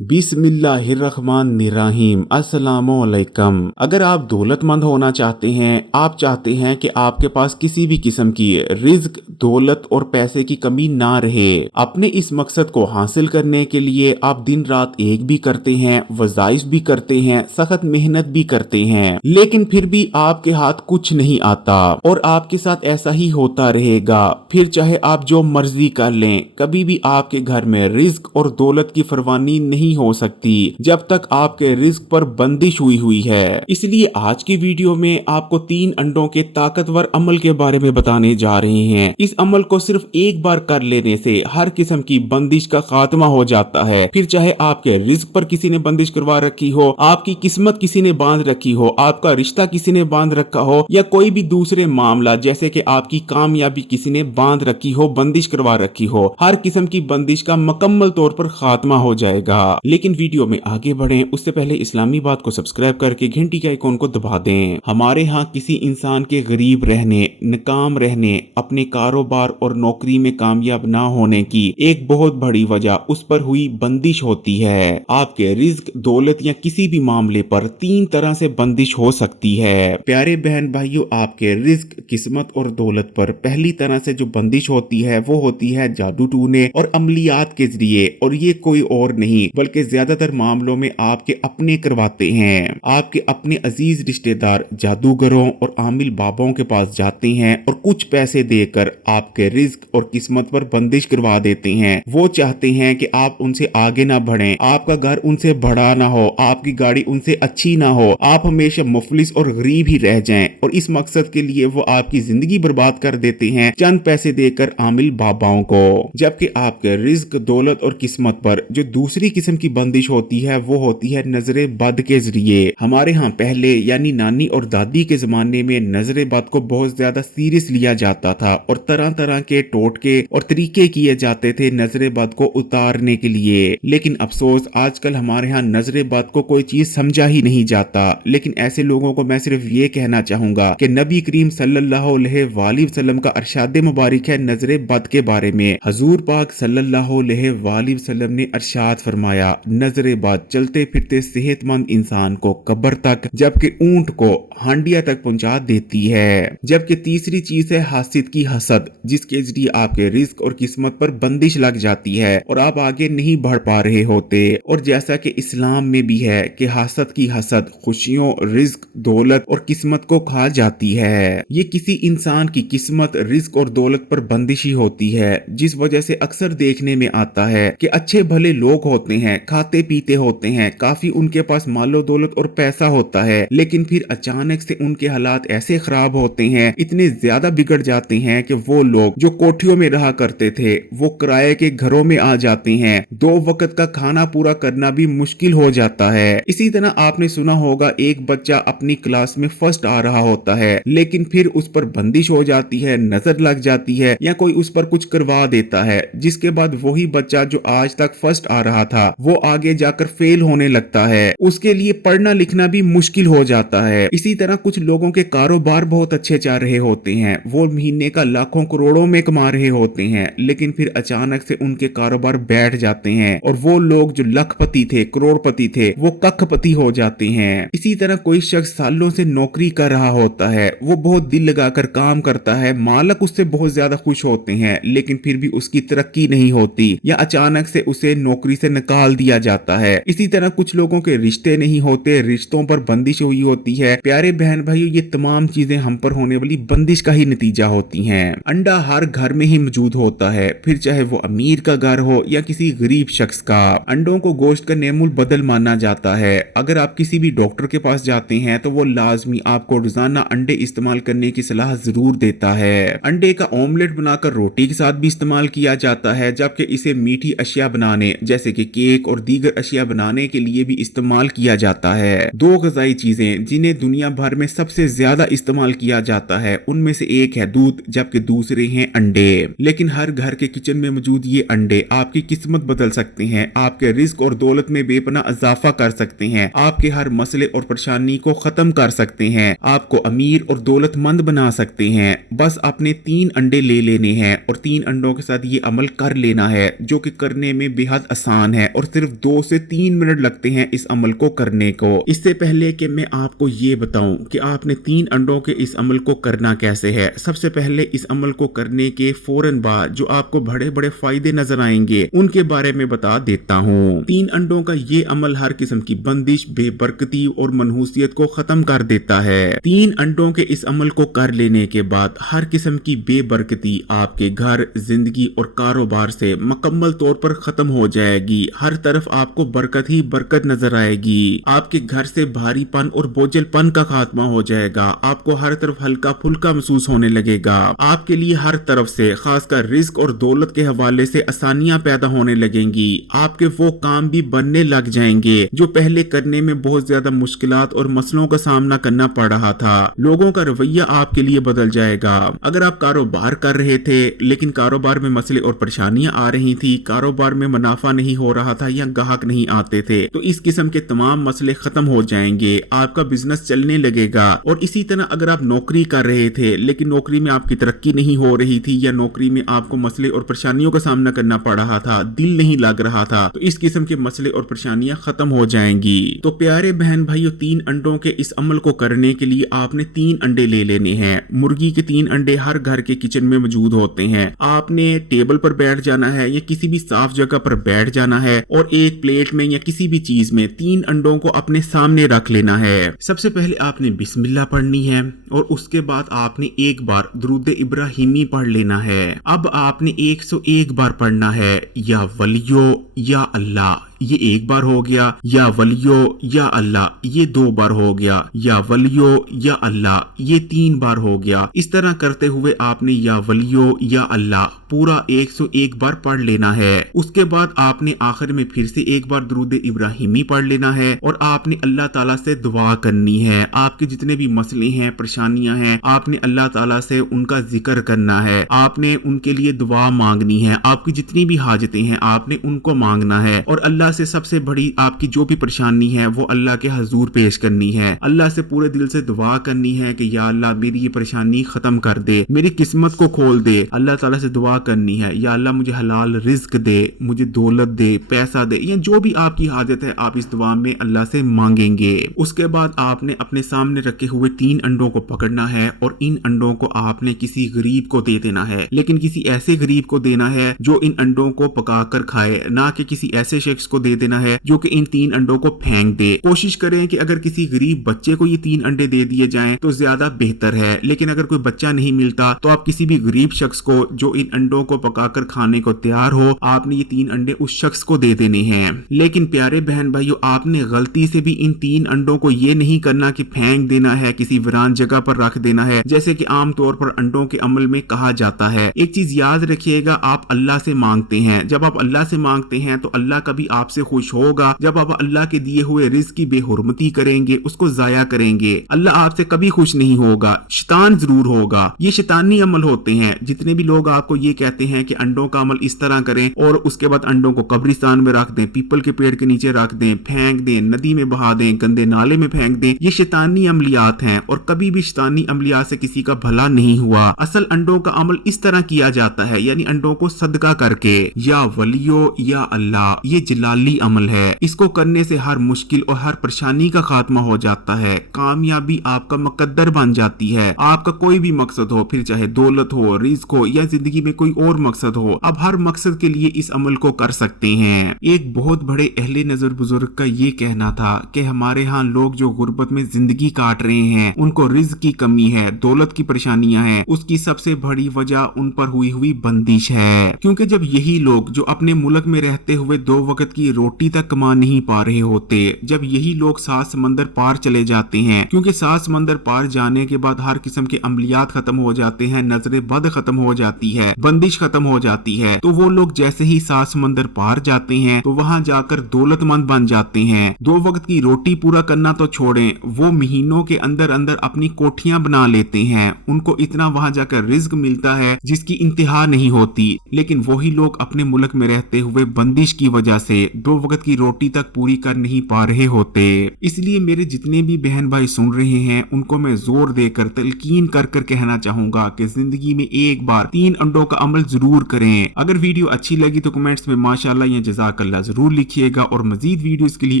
बिस्मिल्लाहिर्रहमानिर्रहीम। अस्सलामुअलैकुम। अगर आप दौलतमंद होना चाहते हैं, आप चाहते हैं कि आपके पास किसी भी किस्म की रिज्क, दौलत और पैसे की कमी ना रहे, अपने इस मकसद को हासिल करने के लिए आप दिन रात एक भी करते हैं, वज़ाइफ भी करते हैं, सख्त मेहनत भी करते हैं, लेकिन फिर भी आपके हाथ कुछ नहीं आता और आपके साथ ऐसा ही होता रहेगा। फिर चाहे आप जो मर्जी कर लें, कभी भी आपके घर में रिज्क और दौलत की फरवानी नहीं हो सकती जब तक आपके रिज्क पर बंदिश हुई है। इसलिए आज की वीडियो में आपको 3 अंडों के ताकतवर अमल के बारे में बताने जा रहे हैं। इस अमल को सिर्फ एक बार कर लेने से हर किस्म की बंदिश का खात्मा हो जाता है। फिर चाहे आपके रिज्क पर किसी ने बंदिश करवा रखी हो, आपकी किस्मत किसी ने बांध रखी हो, आपका रिश्ता किसी ने बांध रखा हो, या कोई भी दूसरे मामला जैसे कि आपकी कामयाबी किसी ने बांध रखी हो, बंदिश करवा रखी हो, हर किस्म की बंदिश का मुकम्मल तौर पर खात्मा हो जाएगा। लेकिन वीडियो में आगे बढ़ें उससे पहले इस्लामी बात को सब्सक्राइब करके घंटी के आइकॉन को दबा दें। हमारे यहाँ किसी इंसान के गरीब रहने, नाकाम रहने, अपने कारोबार और नौकरी में कामयाब ना होने की एक बहुत बड़ी वजह उस पर हुई बंदिश होती है। आपके रिज्क, दौलत या किसी भी मामले पर 3 तरह से बंदिश हो सकती है। प्यारे बहन भाइयों, आपके रिज्क, किस्मत और दौलत पर पहली तरह से जो बंदिश होती है वो होती है जादू टूने और अमलियात के जरिए, और ये कोई और नहीं बल्कि ज्यादातर मामलों में आपके अपने करवाते हैं। आपके अपने अजीज रिश्तेदार जादूगरों और आमिल बाबाओं के पास जाते हैं और कुछ पैसे देकर आपके रिज्क और किस्मत पर बंदिश करवा देते हैं। वो चाहते हैं कि आप उनसे आगे ना बढ़ें, आपका घर उनसे बड़ा ना हो, आपकी गाड़ी उनसे अच्छी ना हो, आप हमेशा मुफलिस और गरीब ही रह जाएं, और इस मकसद के लिए वो आपकी जिंदगी बर्बाद कर देते हैं चंद पैसे देकर आमिल बाबाओं को। जबकि आपके रिज्क, दौलत और किस्मत पर जो दूसरी किस्म की बंदिश होती है वो होती है नजरे बद के जरिए। हमारे यहाँ पहले यानी नानी और दादी के जमाने में नजरे बद को बहुत ज्यादा सीरियस लिया जाता था और तरह तरह के टोटके और तरीके किए जाते थे नजरे बद को उतारने के लिए। लेकिन अफसोस आजकल हमारे यहाँ नजरे बद को कोई चीज समझा ही नहीं जाता। लेकिन ऐसे लोगों को मैं सिर्फ ये कहना चाहूंगा कि नबी करीम सल्लल्लाहु अलैहि वसल्लम का अरशाद मुबारक है नजरे बद के बारे में। हजूर पाक सल्लल्लाहु अलैहि वसल्लम ने अरशाद फरमाया, नजरे बद चलते फिरते सेहतमंद इंसान को कब्र तक, जबकि ऊंट को हांडिया तक पहुंचा देती है। जबकि तीसरी चीज है हासिद की हसद, जिसके जरिए आपके रिज्क और किस्मत पर बंदिश लग जाती है और आप आगे नहीं बढ़ पा रहे होते। और जैसा कि इस्लाम में भी है कि हासद की हसद खुशियों, रिज्क, दौलत और किस्मत को खा जाती है। ये किसी इंसान की किस्मत, रिज्क और दौलत पर बंदिश ही होती है, जिस वजह से अक्सर देखने में आता है कि अच्छे भले लोग होते हैं, खाते पीते होते हैं, काफी उनके पास मालो दौलत और पैसा होता है, लेकिन फिर अचानक से उनके हालात ऐसे खराब होते हैं, इतने ज्यादा बिगड़ जाते हैं कि वो लोग जो कोठियों में रहा करते थे वो किराए के घरों में आ जाते हैं। 2 वक्त का खाना पूरा करना भी मुश्किल हो जाता है। इसी तरह आपने सुना होगा एक बच्चा अपनी क्लास में फर्स्ट आ रहा होता है, लेकिन फिर उस पर बंदिश हो जाती है, नजर लग जाती है या कोई उस पर कुछ करवा देता है, जिसके बाद वही बच्चा जो आज तक फर्स्ट आ रहा था वो आगे जाकर फेल होने लगता है। उसके लिए पढ़ना लिखना भी मुश्किल हो जाता है। इसी तरह कुछ लोगों के कारोबार बहुत अच्छे चल रहे होते हैं, वो महीने का लाखों करोड़ों में कमा रहे होते हैं, लेकिन फिर अचानक से उनके कारोबार बैठ जाते हैं और वो लोग जो लखपति थे, करोड़पति थे, वो कखपति हो जाते हैं। इसी तरह कोई शख्स सालों से नौकरी कर रहा होता है, वो बहुत दिल लगाकर काम करता है, मालक उससे बहुत ज्यादा खुश होते हैं, लेकिन फिर भी उसकी तरक्की नहीं होती या अचानक से उसे नौकरी से निकाल दिया जाता है। इसी तरह कुछ लोगों के रिश्ते नहीं होते, रिश्तों पर बंदिश हुई होती है। प्यारे बहन भाइयों, ये तमाम चीजें हम पर होने वाली बंदिश का ही नतीजा होती हैं। अंडा हर घर में ही मौजूद होता है, फिर चाहे वो अमीर का घर हो या किसी गरीब शख्स का। अंडों को गोश्त का नेमुल बदल माना जाता है। अगर आप किसी भी डॉक्टर के पास जाते हैं तो वो लाजमी आपको रोजाना अंडे इस्तेमाल करने की सलाह जरूर देता है। अंडे का ऑमलेट बनाकर रोटी के साथ भी इस्तेमाल किया जाता है, जबकि इसे मीठी अशिया बनाने जैसे कि केक और दीगर अशिया बनाने के लिए भी इस्तेमाल किया जाता है। 2 ग़िज़ाई चीजें जिन्हें दुनिया भर में सबसे ज्यादा इस्तेमाल किया जाता है, उनमें से एक है दूध, जबकि दूसरे हैं अंडे। लेकिन हर घर के किचन में मौजूद ये अंडे आपकी किस्मत बदल सकते हैं, आपके रिज्क और दौलत में बेपनाह इजाफा कर सकते हैं, आपके हर मसले और परेशानी को खत्म कर सकते हैं, आपको आपको अमीर और दौलतमंद बना सकते हैं। बस आपने 3 अंडे ले लेने हैं और 3 अंडों के साथ ये अमल कर लेना है, जो कि करने में बेहद आसान है और सिर्फ 2 से 3 मिनट लगते हैं इस अमल को करने को। इससे पहले कि मैं आपको ये बताऊं कि आपने 3 अंडों के इस अमल को करना कैसे है, सबसे पहले इस अमल को करने के फौरन बाद जो आपको बड़े बड़े फायदे नजर आएंगे उनके बारे में बता देता हूँ। 3 अंडों का ये अमल हर किस्म की बंदिश, बेबरकती और मनहूसियत को खत्म कर देता है। 3 अंडों के इस अमल को कर लेने के बाद हर किस्म की बेबरकती आपके घर, जिंदगी और कारोबार से मुकम्मल तौर पर खत्म हो जाएगी। हर तरफ आपको बरकत ही बरकत नजर आएगी। आपके घर से भारीपन और बोझलपन का खात्मा हो जाएगा। आपको हर तरफ हल्का फुल्का महसूस होने लगेगा। आपके लिए हर तरफ से खासकर रिस्क और दौलत के हवाले से आसानियां पैदा होने लगेंगी। आपके वो काम भी बनने लग जाएंगे जो पहले करने में बहुत ज्यादा मुश्किलात और मसलों का सामना करना पड़ रहा था। लोगों का रवैया आपके लिए बदल जाएगा। अगर आप कारोबार कर रहे थे लेकिन कारोबार में मसले और परेशानियां आ रही थी, कारोबार में मुनाफा नहीं हो रहा था या ग्राहक नहीं आते थे, तो इस किस्म के तमाम मसले खत्म हो जाएंगे। आपका बिजनेस चलने लगेगा। और इसी तरह अगर आप नौकरी कर रहे थे लेकिन नौकरी में आपकी तरक्की नहीं हो रही थी या नौकरी में आपको मसले और परेशानियों का सामना करना पड़ रहा था, दिल नहीं लग रहा था, तो इस किस्म के मसले और परेशानियां खत्म हो जाएंगी। तो प्यारे बहन भाइयों, 3 अंडों के इस अमल को करने के लिए आपने 3 अंडे ले लेने हैं। मुर्गी के 3 अंडे हर घर के किचन में मौजूद होते हैं। आपने टेबल पर बैठ जाना है या किसी भी साफ जगह पर बैठ जाना है और एक प्लेट में या किसी भी चीज में 3 अंडों को अपने सामने रख लेना है। सबसे पहले आपने बिस्मिल्लाह पढ़नी है और उसके बाद आपने एक बार दुरूद इब्राहिमी पढ़ लेना है। अब आपने 101 बार पढ़ना है, या वलियो या अल्लाह, ये एक बार हो गया, या वलियो या अल्लाह ये 2 बार हो गया, या वलियो या अल्लाह ये 3 बार हो गया। इस तरह करते हुए आपने या वलियो या अल्लाह पूरा 101 बार पढ़ लेना है। उसके बाद आपने आखिर में फिर से एक बार दुरूद इब्राहिमी पढ़ लेना है और आपने अल्लाह ताला से दुआ करनी है। आपके जितने भी मसले हैं, परेशानियां हैं, आपने अल्लाह ताला से उनका जिक्र करना है। आपने उनके लिए दुआ मांगनी है। आपकी जितनी भी हाजतें हैं आपने उनको मांगना है और अल्लाह से सबसे बड़ी आपकी जो भी परेशानी है वो अल्लाह के हजूर पेश करनी है। अल्लाह से पूरे दिल से दुआ करनी है कि या अल्लाह मेरी ये परेशानी खत्म कर दे, मेरी किस्मत को खोल दे। अल्लाह ताला से दुआ करनी है, या अल्लाह मुझे हलाल रिज्क दे, मुझे दौलत दे, पैसा दे, या जो भी आपकी हाजत है आप इस दुआ में अल्लाह से मांगेंगे। उसके बाद आपने अपने सामने रखे हुए 3 अंडों को पकड़ना है और इन अंडों को आपने किसी गरीब को दे देना है, लेकिन किसी ऐसे गरीब को देना है जो इन अंडों को पका कर खाए, ना कि किसी ऐसे शख्स को दे देना है जो कि इन 3 अंडों को फेंक दे। कोशिश करें कि अगर किसी गरीब बच्चे को ये 3 अंडे दे दिए जाएं तो ज्यादा बेहतर है, लेकिन अगर कोई बच्चा नहीं मिलता तो आप किसी भी गरीब शख्स को जो इन अंडों को पकाकर खाने को तैयार हो, आपने ये 3 अंडे उस शख्स को दे देने हैं। लेकिन प्यारे बहन भाइयों, आपने गलती से भी इन 3 अंडों को ये नहीं करना कि फेंक देना है, किसी वीरान जगह पर रख देना है, जैसे कि आम तौर पर अंडों के अमल में कहा जाता है। एक चीज याद रखिएगा, आप अल्लाह से मांगते हैं। जब आप अल्लाह से मांगते हैं तो अल्लाह कभी आपसे खुश होगा। जब आप अल्लाह के दिए हुए रिज़्क की बेहुरमती करेंगे, उसको जाया करेंगे, अल्लाह आपसे कभी खुश नहीं होगा, शैतान जरूर होगा। ये शैतानी अमल होते हैं। जितने भी लोग आपको ये कहते हैं कि अंडों का अमल इस तरह करें और उसके बाद अंडों को कब्रिस्तान में रख दें, पीपल के पेड़ के नीचे रख दें, फेंक दें, नदी में बहा दें, गंदे नाले में फेंक दें, ये शैतानी अमलियात हैं और कभी भी शैतानी अमलियात से किसी का भला नहीं हुआ। असल अंडों का अमल इस तरह किया जाता है, यानी अंडों को सदका करके। या वलियो या अल्लाह, ये जलाली अमल है। इसको करने से हर मुश्किल और हर परेशानी का खात्मा हो जाता है। कामयाबी आपका मुकद्दर बन जाती है। आपका कोई भी मकसद हो, फिर चाहे दौलत हो, रिज़्क हो या जिंदगी में कोई और मकसद हो, अब हर मकसद के लिए इस अमल को कर सकते हैं। एक बहुत बड़े अहले नजर बुजुर्ग का ये कहना था कि हमारे यहाँ लोग जो गुर्बत में जिंदगी काट रहे हैं, उनको रिज़्क की कमी है, दौलत की परेशानियां हैं, उसकी सबसे बड़ी वजह उन पर हुई बंदिश है। क्योंकि जब यही लोग जो अपने मुल्क में रहते हुए 2 वक्त की रोटी तक कमा नहीं पा रहे होते, जब यही लोग 7 समंदर पार चले जाते हैं, क्योंकि 7 समंदर पार जाने के बाद हर किस्म के अमलियात खत्म हो जाते हैं, नजरे बद खत्म हो जाती है, बंदिश खत्म हो जाती है, तो वो लोग जैसे ही 7 समंदर पार जाते हैं तो वहां जाकर दौलतमंद बन जाते हैं। 2 वक्त की रोटी पूरा करना तो छोड़ें, वो महीनों के अंदर अंदर अपनी कोठियां बना लेते हैं। उनको इतना वहां जाकर रिज्क मिलता है जिसकी इंतहा नहीं होती। लेकिन वही लोग अपने मुल्क में रहते हुए बंदिश की वजह से, दो वक्त की रोटी तक पूरी कर नहीं पा रहे होते। इसलिए मेरे जितने भी बहन भाई सुन रहे हैं उनको मैं जोर देकर तलकीन कर कर कहना चाहूंगा कि जिंदगी में एक बार 3 अंडों का अमल जरूर करें। अगर वीडियो अच्छी लगी तो कमेंट्स में माशाअल्लाह या जज़ाकल्लाह जरूर लिखिएगा और मजीद वीडियोस के लिए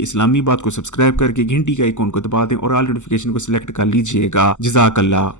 इस्लामी बात को सब्सक्राइब करके घंटी का आइकॉन को दबा दें और ऑल नोटिफिकेशन को सिलेक्ट कर लीजिएगा। जज़ाकल्लाह।